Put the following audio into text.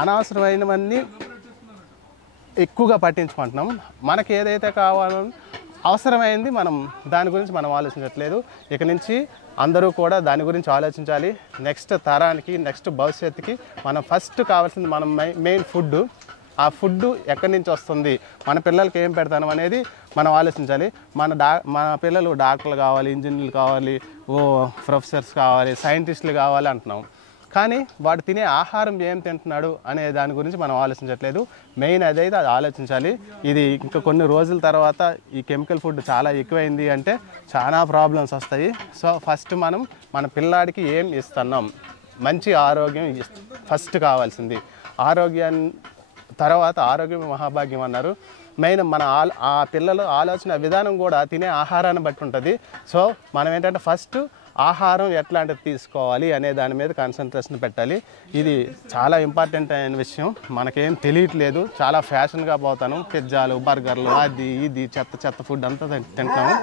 అనవసరమైనవన్నీ ఎక్కువగా పట్టించుకుంటున్నాం. మనకి ఏదైతే కావాలో అవసరమైంది దాని గురించి మనం ఆలోచించట్లేదు. ఇక నుంచి అందరూ కూడా దాని గురించి ఆలోచించాలి. నెక్స్ట్ తరానికి, నెక్స్ట్ భవిష్యత్తుకి మనం ఫస్ట్ కావాల్సింది మెయిన్ ఫుడ్డు. ఆ ఫుడ్డు ఎక్కడి నుంచి వస్తుంది, మన పిల్లలకి ఏం పెడతాను అనేది మనం ఆలోచించాలి. మన పిల్లలు డాక్టర్లు కావాలి, ఇంజనీర్లు కావాలి, ప్రొఫెసర్స్ కావాలి, సైంటిస్టులు కావాలి అంటున్నాం. కానీ వాడు తినే ఆహారం ఏం తింటున్నాడు అనే దాని గురించి మనం ఆలోచించట్లేదు. మెయిన్ అదైతే అది ఆలోచించాలి. ఇది ఇంకా కొన్ని రోజుల తర్వాత ఈ కెమికల్ ఫుడ్ చాలా ఎక్కువైంది అంటే చాలా ప్రాబ్లమ్స్ వస్తాయి. సో ఫస్ట్ మన పిల్లాడికి ఏం ఇస్తున్నాం, మంచి ఆరోగ్యం ఫస్ట్ కావాల్సింది. తర్వాత ఆరోగ్యం మహాభాగ్యం అన్నారు. మెయిన్ ఆ పిల్లలు ఆలోచన విధానం కూడా తినే ఆహారాన్ని బట్టి ఉంటుంది. సో మనం ఏంటంటే ఫస్ట్ ఆహారం ఎట్లాంటిది తీసుకోవాలి అనే దాని మీద కాన్సన్ట్రేషన్ పెట్టాలి. ఇది చాలా ఇంపార్టెంట్ అయిన విషయం. మనకేం తెలియట్లేదు, చాలా ఫ్యాషన్గా పోతాను. పిజ్జాలు, బర్గర్లు, అది ఇది చెత్త ఫుడ్ అంతా తింటాము.